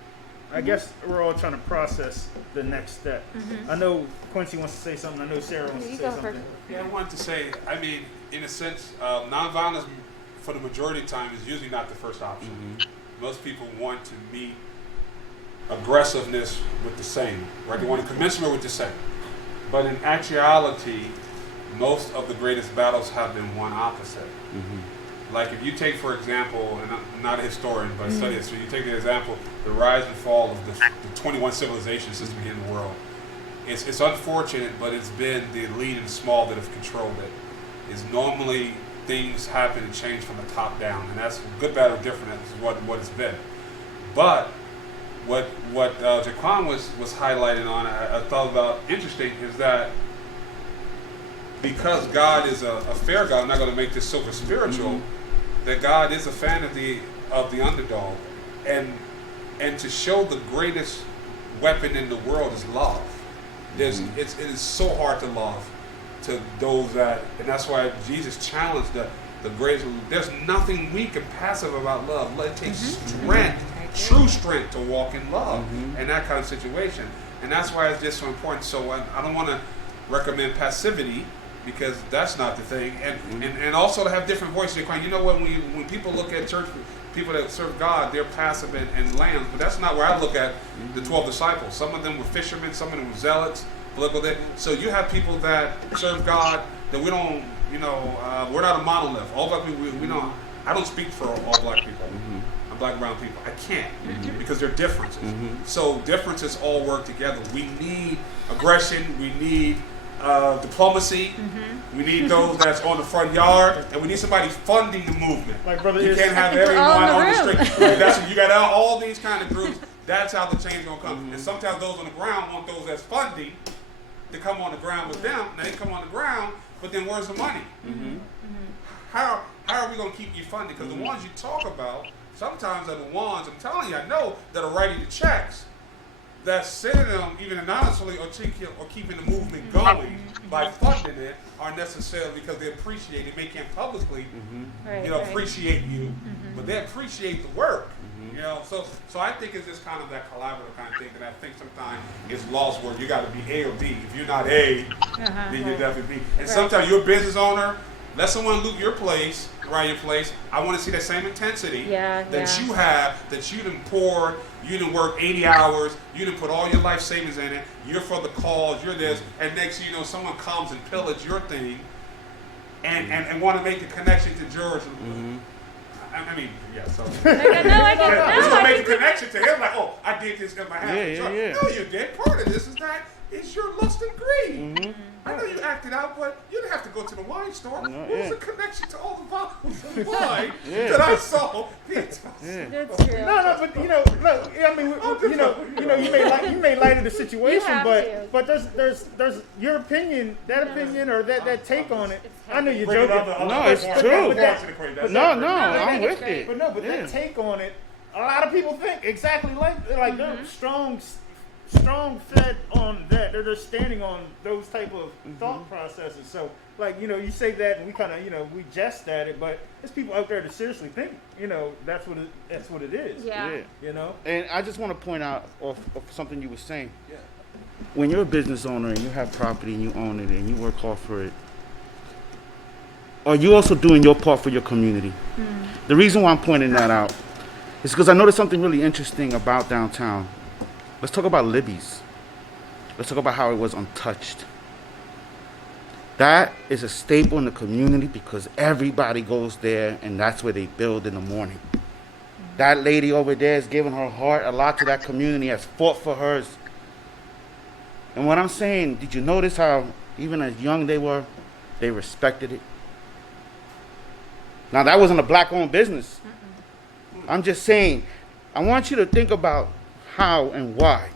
I guess we're all trying to process the next step. I know Quincy wants to say something. I know Sarah wants to say something. Yeah, I wanted to say, in a sense, nonviolence for the majority of time is usually not the first option. Most people want to meet aggressiveness with the same, right? They want to commensurate with the same. But in actuality, most of the greatest battles have been won opposite. Like if you take, for example, and I'm not a historian, but I study history, you take the example, the rise and fall of the 21 civilizations since the beginning of the world. It's unfortunate, but it's been the elite and small that have controlled it. It's normally things happen and change from the top down, and that's good, bad, or different. That's what it's been. But what JaQuanne was highlighting on, I thought about interesting, is that because God is a fair God, I'm not going to make this super spiritual, that God is a fan of the underdog, and to show the greatest weapon in the world is love. It is so hard to love to those that, and that's why Jesus challenged the greatest. There's nothing weak and passive about love. It takes strength, true strength, to walk in love and that kind of situation. And that's why it's just so important. So I don't want to recommend passivity, because that's not the thing. And also to have different voices. You know, when people look at church, people that serve God, they're passive and lambs, but that's not where I look at the 12 disciples. Some of them were fishermen, some of them were zealots, political. So you have people that serve God that we don't, we're not a monolith. All black people, we don't. I don't speak for all black people. I'm black and brown people. I can't because they're differences. So differences all work together. We need aggression. We need diplomacy. We need those that's on the front yard, and we need somebody funding the movement. Like brother, you can't have everyone on the street. You got all these kind of groups. That's how the change gonna come. And sometimes those on the ground want those that's funding to come on the ground with them. Now they come on the ground, but then where's the money? How are we gonna keep you funded? Because the ones you talk about sometimes are the ones, I'm telling you, I know, that are writing the checks, that sending them even anonymously or keeping the movement going by funding it, aren't necessarily because they appreciate it. They can't publicly, appreciate you, but they appreciate the work. So I think it's just kind of that collaborative kind of thing that I think sometimes it's lost, where you got to be A or B. If you're not A, then you're definitely B. And sometimes you're a business owner. Let someone loot your place, around your place. I want to see that same intensity that you have, that you done poured, you done work 80 hours, you done put all your life savings in it, you're for the cause, you're this, and next thing you know, someone comes and pillages your thing and want to make a connection to George. I mean, yeah, so. I get make a connection to him, like, oh, I did this in my house. No, you did. Part of this is that it's your lust and greed. I know you acted out, but you didn't have to go to the wine store. What was the connection to all the bottles of wine that I saw? That's true. No, but look, I mean, you may light of the situation, but there's your opinion, that opinion, or that take on it. I know you're joking. No, it's true. I'm with it. But that take on it, a lot of people think exactly like they're strong fed on that. They're just standing on those type of thought processes. So, you say that, and we kind of, we jest at it, but there's people out there that seriously think, that's what it is. Yeah. And I just want to point out of something you were saying. Yeah. When you're a business owner and you have property and you own it and you work hard for it, are you also doing your part for your community? The reason why I'm pointing that out is because I noticed something really interesting about downtown. Let's talk about Libby's. Let's talk about how it was untouched. That is a staple in the community because everybody goes there and that's where they build in the morning. That lady over there has given her heart a lot to that community, has fought for hers. And what I'm saying, did you notice how even as young they were, they respected it? Now that wasn't a black-owned business. I'm just saying, I want you to think about how and why.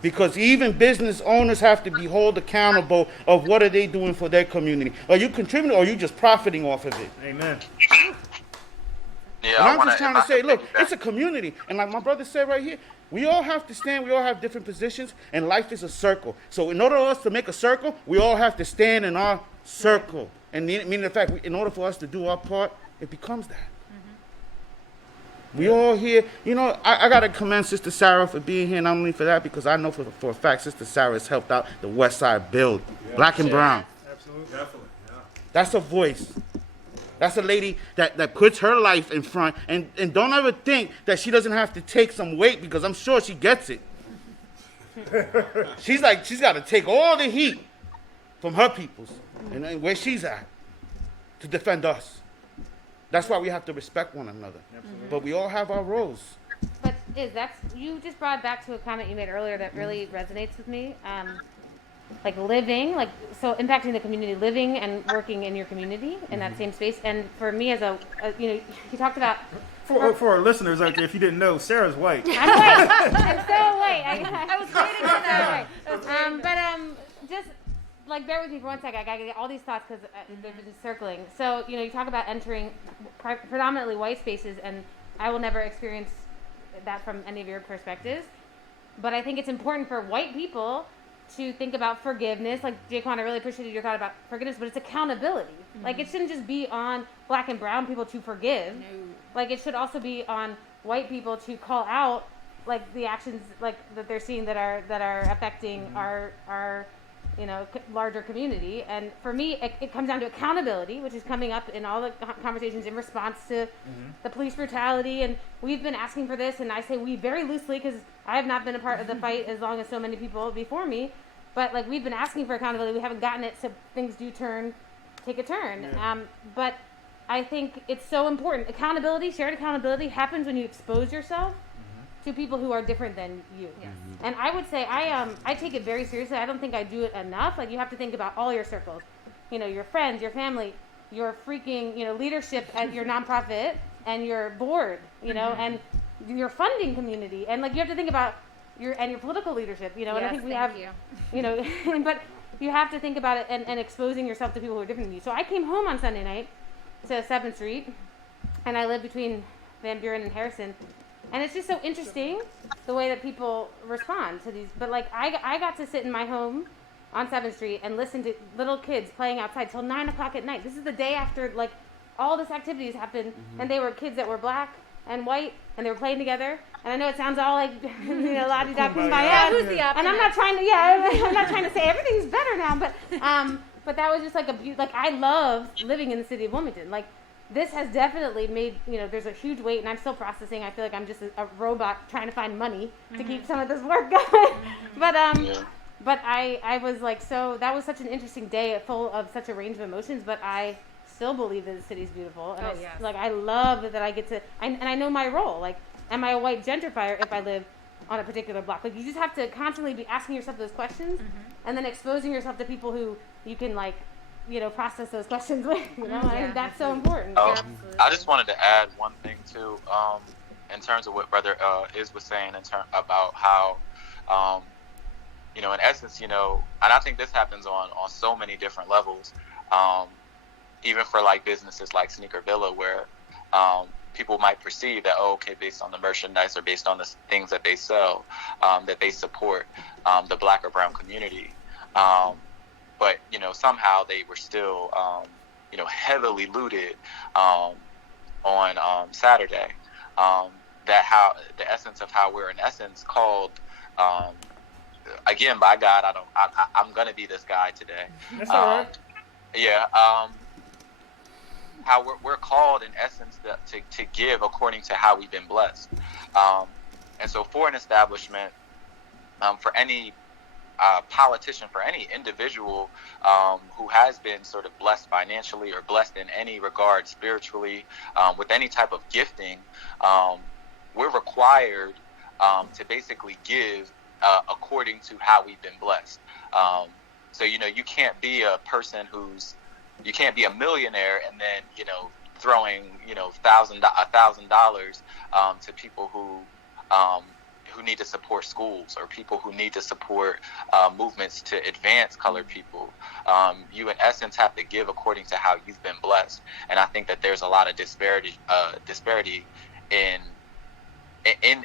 Because even business owners have to be held accountable of what are they doing for their community. Are you contributing or are you just profiting off of it? Amen. And I'm just trying to say, look, it's a community. And like my brother said right here, we all have to stand, we all have different positions, and life is a circle. So in order for us to make a circle, we all have to stand in our circle. And meaning the fact, in order for us to do our part, it becomes that. We all here, I got to commend Sister Sarah for being here, not only for that, because I know for a fact Sister Sarah has helped out the Westside build, black and brown. Absolutely. Definitely, yeah. That's a voice. That's a lady that puts her life in front, and don't ever think that she doesn't have to take some weight, because I'm sure she gets it. She's got to take all the heat from her peoples and where she's at to defend us. That's why we have to respect one another. Absolutely. But we all have our roles. But you just brought back to a comment you made earlier that really resonates with me. Like living, so impacting the community, living and working in your community in that same space. And for me, as you talked about. For our listeners out there, if you didn't know, Sarah's white. I'm white. I'm so white. I was waiting to know. Just bear with me for 1 second. I gotta get all these thoughts because they've been circling. So you talk about entering predominantly white spaces, and I will never experience that from any of your perspectives. But I think it's important for white people to think about forgiveness. Like JaQuanne, I really appreciated your thought about forgiveness, but it's accountability. Mm-hmm. It shouldn't just be on black and brown people to forgive. No. It should also be on white people to call out the actions that they're seeing that are affecting our larger community. And for me, it comes down to accountability, which is coming up in all the conversations in response to the police brutality. And we've been asking for this, and I say we very loosely because I have not been a part of the fight as long as so many people before me. But we've been asking for accountability. We haven't gotten it, so things do take a turn. Yeah. But I think it's so important. Shared accountability happens when you expose yourself to people who are different than you. Yes. And I would say I take it very seriously. I don't think I do it enough. You have to think about all your circles, your friends, your family, your freaking, leadership at your nonprofit and your board, and your funding community. And you have to think about your political leadership, and I think we have, but you have to think about it and exposing yourself to people who are different than you. So I came home on Sunday night to 7th Street, and I live between Van Buren and Harrison. And it's just so interesting the way that people respond to these. But I got to sit in my home on 7th Street and listen to little kids playing outside till 9 o'clock at night. This is the day after all this activities happened, and they were kids that were black and white, and they were playing together. And I know it sounds all la-di-da kumbaya. Who's the optimist? And I'm not trying to say everything's better now, but that was just I love living in the city of Wilmington. This has definitely made, there's a huge weight, and I'm still processing. I feel like I'm just a robot trying to find money to keep some of this work going. But I was that was such an interesting day, full of such a range of emotions, but I still believe that the city's beautiful. And I love that I get to, and I know my role. Am I a white gentrifier if I live on a particular block? You just have to constantly be asking yourself those questions, and then exposing yourself to people who you can process those questions with, I think that's so important. I just wanted to add one thing too, in terms of what Brother Iz was saying about how, in essence, and I think this happens on so many different levels, even for businesses like Sneaker Villa, where people might perceive that, based on the merchandise or based on the things that they sell, that they support the black or brown community. But, somehow they were still, heavily looted on Saturday. The essence of how we're in essence called, again, by God, I'm going to be this guy today. That's all right. Yeah. How we're called in essence to give according to how we've been blessed. And so for an establishment, for any politician, for any individual who has been sort of blessed financially or blessed in any regard spiritually, with any type of gifting, we're required to basically give according to how we've been blessed. So, you can't be a person you can't be a millionaire and then, throwing, $1,000 to people who need to support schools or people who need to support movements to advance colored people. You, in essence, have to give according to how you've been blessed. And I think that there's a lot of disparity in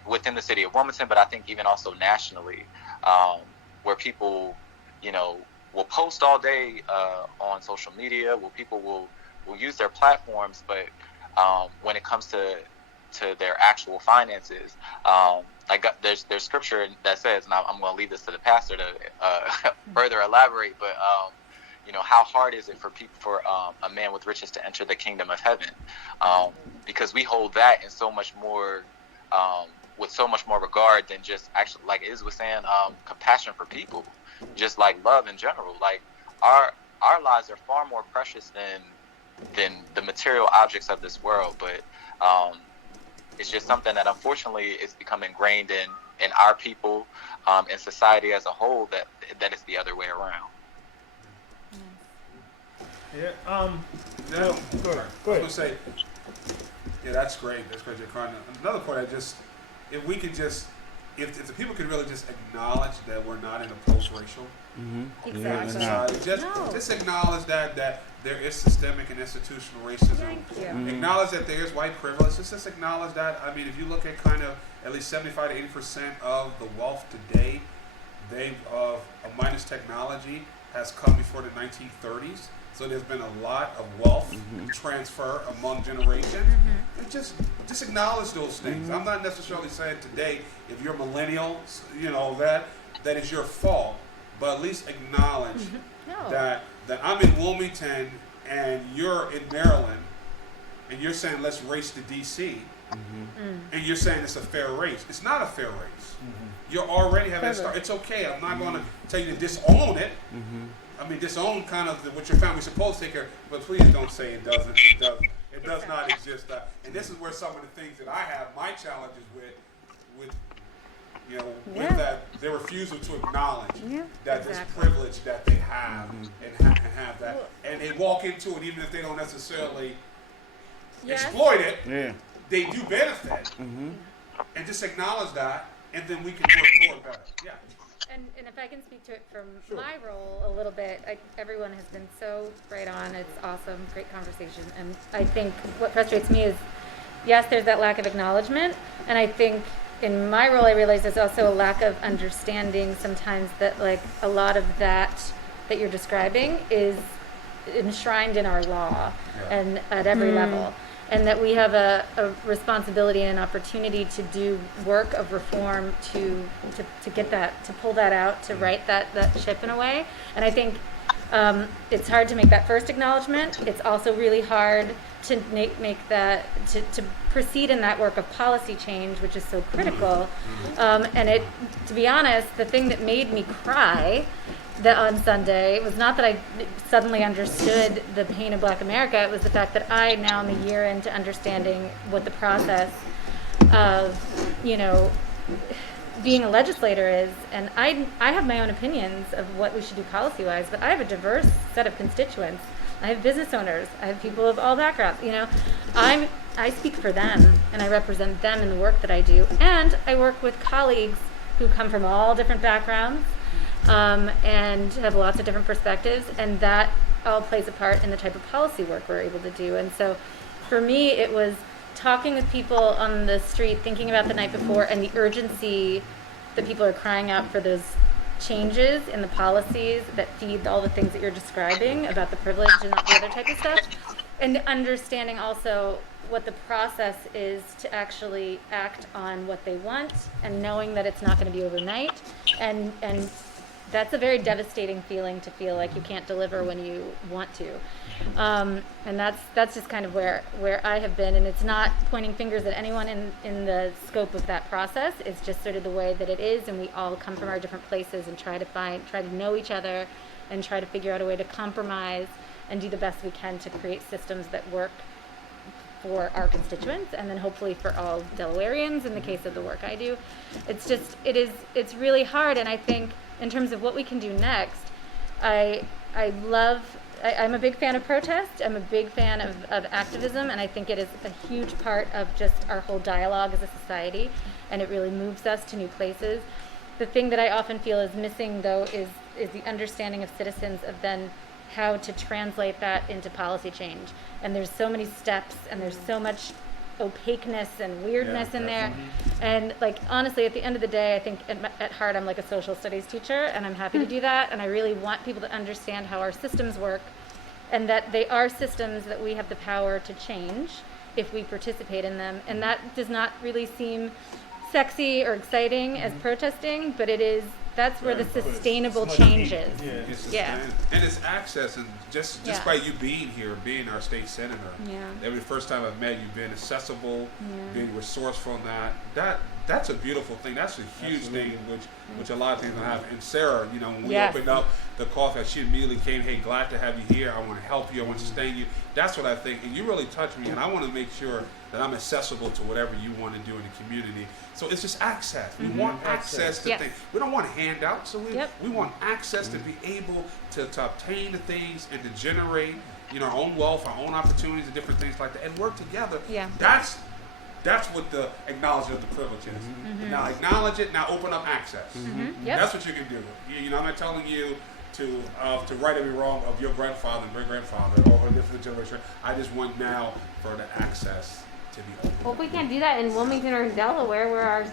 within the city of Wilmington, but I think even also nationally, where people, will post all day on social media, where people will use their platforms, but when it comes to their actual finances, there's scripture that says, and I'm going to leave this to the pastor to further elaborate, but how hard is it for a man with riches to enter the kingdom of heaven? Because we hold that in so much more, with so much more regard than just actually, like Iz was saying, compassion for people, just like love in general. Like our lives are far more precious than the material objects of this world. But it's just something that unfortunately is become ingrained in our people, and society as a whole, that is the other way around. Yeah. Go Go ahead. I was gonna say, yeah, that's great, JaQuanne. Another point, if we could just, if the people could really just acknowledge that we're not in a post-racial Exactly. society, just acknowledge that there is systemic and institutional racism. Thank you. Acknowledge that there is white privilege. Just acknowledge that. I mean, if you look at kind of at least 75 to 80% of the wealth today, minus technology, has come before the 1930s. So there's been a lot of wealth transfer among generations. And just acknowledge those things. I'm not necessarily saying today, if you're millennial, that is your fault, but at least acknowledge that I'm in Wilmington and you're in Maryland, and you're saying let's race to DC, and you're saying it's a fair race. It's not a fair race. You already have that start. It's okay. I'm not going to tell you to disown it. I mean, disown kind of what your family's supposed to take care of, but please don't say it doesn't. It does not exist. And this is where some of the things that I have my challenges with that their refusal to acknowledge that this privilege that they have and have that, and they walk into it even if they don't necessarily exploit it. Yeah. They do benefit, and just acknowledge that, and then we can work toward better. Yeah. And if I can speak to it from my role a little bit, everyone has been so right on. It's awesome, great conversation. And I think what frustrates me is, yes, there's that lack of acknowledgement. And I think in my role, I realize there's also a lack of understanding sometimes that like a lot of that you're describing is enshrined in our law and at every level. And that we have a responsibility and an opportunity to do work of reform to get that, to pull that out, to right that ship in a way. And I think it's hard to make that first acknowledgement. It's also really hard to make that, to proceed in that work of policy change, which is so critical. And to be honest, the thing that made me cry on Sunday was not that I suddenly understood the pain of Black America. It was the fact that I now am a year into understanding what the process of, being a legislator is. And I have my own opinions of what we should do policy-wise, but I have a diverse set of constituents. I have business owners. I have people of all backgrounds. I speak for them, and I represent them in the work that I do. And I work with colleagues who come from all different backgrounds, and have lots of different perspectives, and that all plays a part in the type of policy work we're able to do. And so for me, it was talking with people on the street, thinking about the night before, and the urgency that people are crying out for those changes in the policies that feed all the things that you're describing about the privilege and the other type of stuff, and understanding also what the process is to actually act on what they want, and knowing that it's not going to be overnight, and that's a very devastating feeling, to feel like you can't deliver when you want to. And that's just kind of where I have been. And it's not pointing fingers at anyone in the scope of that process. It's just sort of the way that it is, and we all come from our different places and try to know each other and try to figure out a way to compromise and do the best we can to create systems that work for our constituents, and then hopefully for all Delawareans in the case of the work I do. It's really hard, and I think in terms of what we can do next, I'm a big fan of protest. I'm a big fan of activism, and I think it is a huge part of just our whole dialogue as a society, and it really moves us to new places. The thing that I often feel is missing, though, is the understanding of citizens of then how to translate that into policy change. And there's so many steps, and there's so much opaqueness and weirdness in there. And honestly, at the end of the day, I think at heart I'm like a social studies teacher, and I'm happy to do that. And I really want people to understand how our systems work, and that they are systems that we have the power to change if we participate in them. And that does not really seem sexy or exciting as protesting, but it is that's where the sustainable change is. Yeah. And it's access, and just by you being here, being our state senator. Yeah. Every first time I've met you, being accessible, being resourceful in that's a beautiful thing. That's a huge thing, which a lot of things don't have. And Sarah, you know, when we opened up the coffee, she immediately came, hey, glad to have you here. I want to help you. I want to sustain you. That's what I think. And you really touched me, and I want to make sure that I'm accessible to whatever you want to do in the community. So it's just access. We want access to things. We don't want handouts. So we want access to be able to obtain the things and to generate, you know, our own wealth, our own opportunities, and different things like that, and work together. Yeah. That's what the acknowledgement of the privilege is. Now acknowledge it. Now open up access. That's what you can do. You know, I'm not telling you to right every wrong of your grandfather and great grandfather or a different generation. I just want now for the access to be open. Well, if we can't do that in Wilmington or in Delaware, where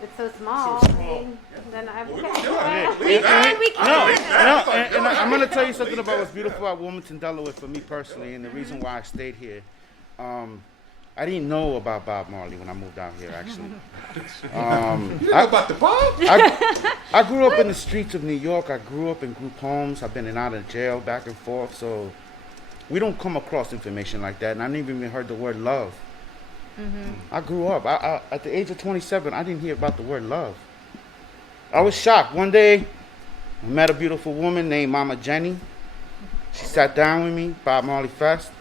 it's so small. Then I we can. And I'm going to tell you something about what's beautiful about Wilmington, Delaware for me personally, and the reason why I stayed here. I didn't know about Bob Marley when I moved out here, actually. You know about the Bob? I grew up in the streets of New York. I grew up in group homes. I've been in and out of jail, back and forth. So we don't come across information like that. And I never even heard the word love. I grew up. I at the age of 27, I didn't hear about the word love. I was shocked. One day, I met a beautiful woman named Mama Jenny. She sat down with me, Bob Marley Fest.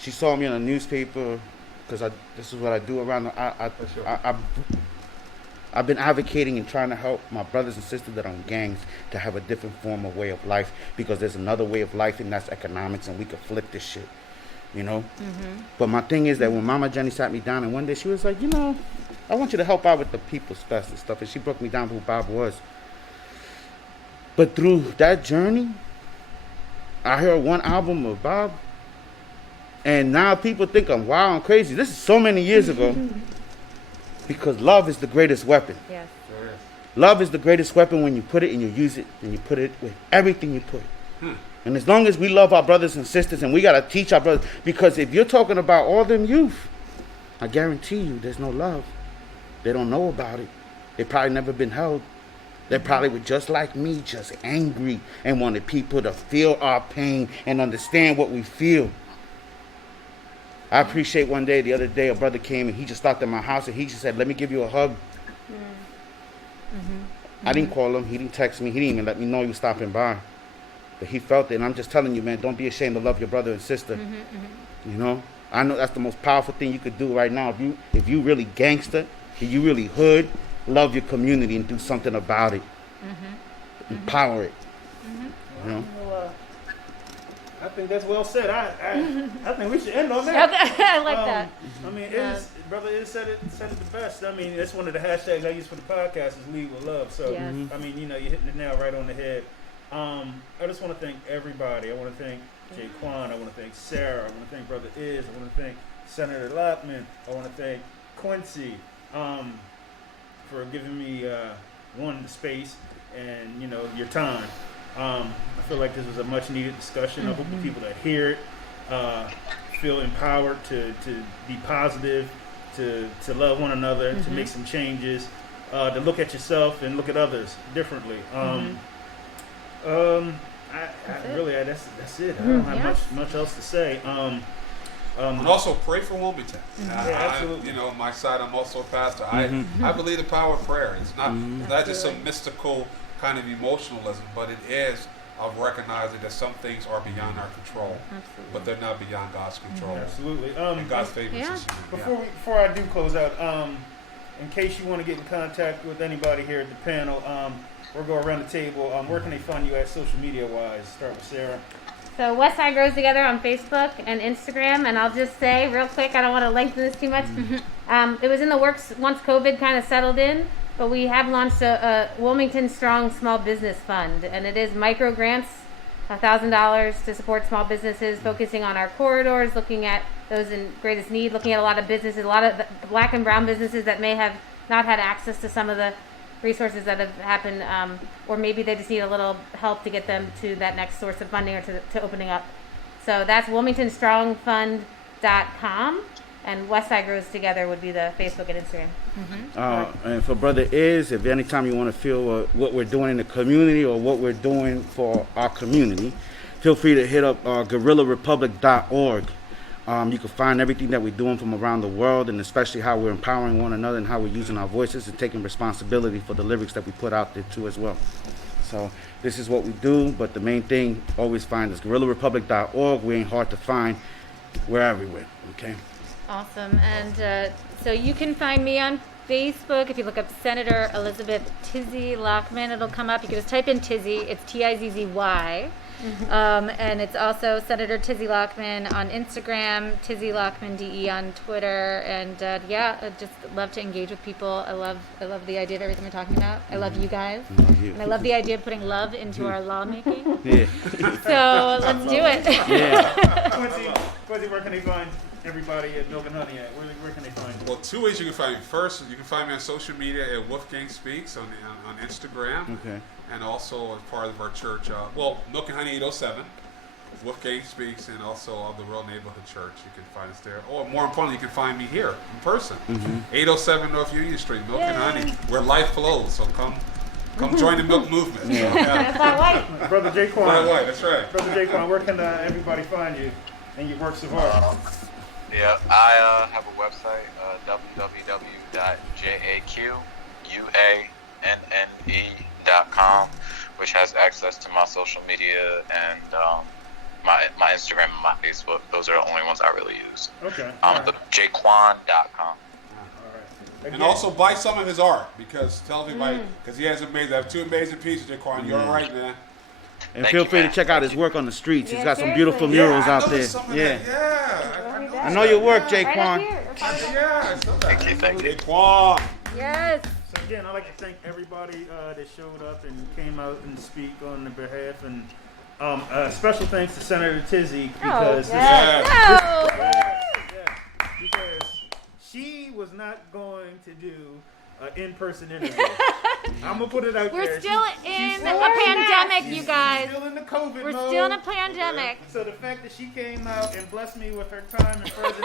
She saw me in a newspaper because this is what I do around. I've been advocating and trying to help my brothers and sisters that are in gangs to have a different form of way of life, because there's another way of life, and that's economics, and we could flip this shit, you know? But my thing is that when Mama Jenny sat me down, and one day she was like, you know, I want you to help out with the People's Fest and stuff, and she broke me down who Bob was. But through that journey, I heard one album of Bob, and now people think I'm wild and crazy. This is so many years ago. Because love is the greatest weapon. Yes. Love is the greatest weapon when you put it and you use it, and you put it with everything you put. And as long as we love our brothers and sisters, and we got to teach our brothers, because if you're talking about all them youth, I guarantee you there's no love. They don't know about it. They probably never been held. They probably were just like me, just angry, and wanted people to feel our pain and understand what we feel. I appreciate one day, the other day, a brother came and he just stopped at my house and he just said, let me give you a hug. I didn't call him. He didn't text me. He didn't even let me know he was stopping by. But he felt it. And I'm just telling you, man, don't be ashamed to love your brother and sister. You know? I know that's the most powerful thing you could do right now. If you really gangster, if you really hood, love your community and do something about it. Empower it. You know? I think that's well said. I think we should end on that. I like that. I mean, brother Iz said it the best. I mean, that's one of the hashtags I use for the podcast is lead with love. So, I mean, you know, you're hitting the nail right on the head. I just want to thank everybody. I want to thank JaQuanne. I want to thank Sarah. I want to thank brother Iz. I want to thank Senator Lockman. I want to thank Quincy for giving me the space and, you know, your time. I feel like this was a much needed discussion. I hope the people that hear it feel empowered to be positive, to love one another, to make some changes, to look at yourself and look at others differently. That's it. I don't have much else to say. And also pray for Wilmington. Absolutely. You know, my side, I'm also a pastor. I believe the power of prayer. It's not just some mystical kind of emotionalism, but it is of recognizing that some things are beyond our control, but they're not beyond God's control. Absolutely. And God's favor is Before I do close out, in case you want to get in contact with anybody here at the panel, or go around the table, where can they find you at social media wise? Start with Sarah. So Westside Grows Together on Facebook and Instagram, and I'll just say real quick, I don't want to lengthen this too much. It was in the works once COVID kind of settled in, but we have launched a Wilmington Strong Small Business Fund, and it is micro grants, $1,000 to support small businesses, focusing on our corridors, looking at those in greatest need, looking at a lot of businesses, a lot of black and brown businesses that may have not had access to some of the resources that have happened, or maybe they just need a little help to get them to that next source of funding or to opening up. So that's WilmingtonStrongFund.com. And Westside Grows Together would be the Facebook and Instagram. And for Brother Is, if anytime you want to feel what we're doing in the community or what we're doing for our community, feel free to hit up GuerrillaRepublik.org. You can find everything that we're doing from around the world, and especially how we're empowering one another and how we're using our voices and taking responsibility for the lyrics that we put out there too as well. So this is what we do, but the main thing, always find us GuerrillaRepublik.org. We ain't hard to find. We're everywhere, okay? Awesome. And so you can find me on Facebook. If you look up Senator Elizabeth Tizzy Lockman, it'll come up. You can just type in Tizzy. It's Tizzy. And it's also Senator Tizzy Lockman on Instagram, Tizzy Lockman DE on Twitter, and I just love to engage with people. I love the idea of everything we're talking about. I love you guys, and I love the idea of putting love into our lawmaking. Yeah. So let's do it. Yeah. Quincy, where can they find everybody at Milk and Honey at? Where can they find you? Well, two ways you can find me. First, you can find me on social media at Wolfgang Speaks on Instagram. Okay. And also as part of our church, Milk and Honey 807, Wolfgang Speaks, and also the Real Neighborhood Church. You can find us there. Or more importantly, you can find me here in person, 807 North Union Street, Milk and Honey, where life flows. So come join the milk movement. Yeah. So, yeah. Brother JaQuanne. White, that's right. Brother JaQuanne, where can everybody find you and your works of art? I have a website, www.jaquanne.com, which has access to my social media and my Instagram and my Facebook. Those are the only ones I really use. Okay. The JaQuanne.com. And also buy some of his art, because tell everybody, because he has two amazing pieces, JaQuanne. You're all right, man. And feel free to check out his work on the streets. He's got some beautiful murals out there. Yeah. I know your work, JaQuanne. Thank you. JaQuanne. Yes. So again, I'd like to thank everybody that showed up and came out and speak on their behalf, and special thanks to Senator Tizzy because because she was not going to do an in-person interview. I'm gonna put it out there. We're still in a pandemic, you guys. Still in the COVID We're mode. still in a pandemic. So the fact that she came out and blessed me with her time and presence,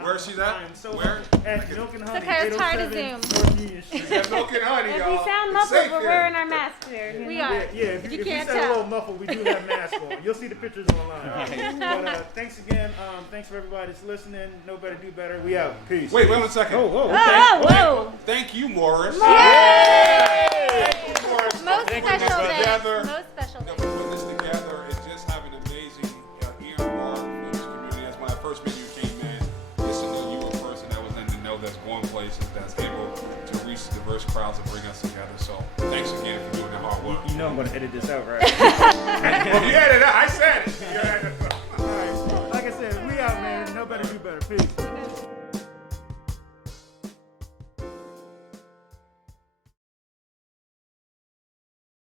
Where's she at? I am so Where? at Milk and Honey, okay, it's hard to 807 Zoom. North Union Street. At Milk and Honey, If y'all. we sound It's muffled, safe we're here. wearing our masks here. We are. If you can't sound a tell. little muffled, we do have masks on. You'll see the pictures online. But thanks again. Thanks for everybody that's listening. Know better, do better. We out. Peace. Wait 1 second. Oh, okay. Whoa. Thank you, Morris. Thank you, Morris. Most special day. together. Most special That day. we put this together and just have an amazing earmark for this community. That's when I first met you came in. Just to know you were a person that was in the know that's going places, that's able to reach diverse crowds and bring us together. So thanks again for doing the hard work. You know I'm going to edit this out, right? Well, you had it. I said it. All right. Like I said, we out, man. Know better, do better. Peace.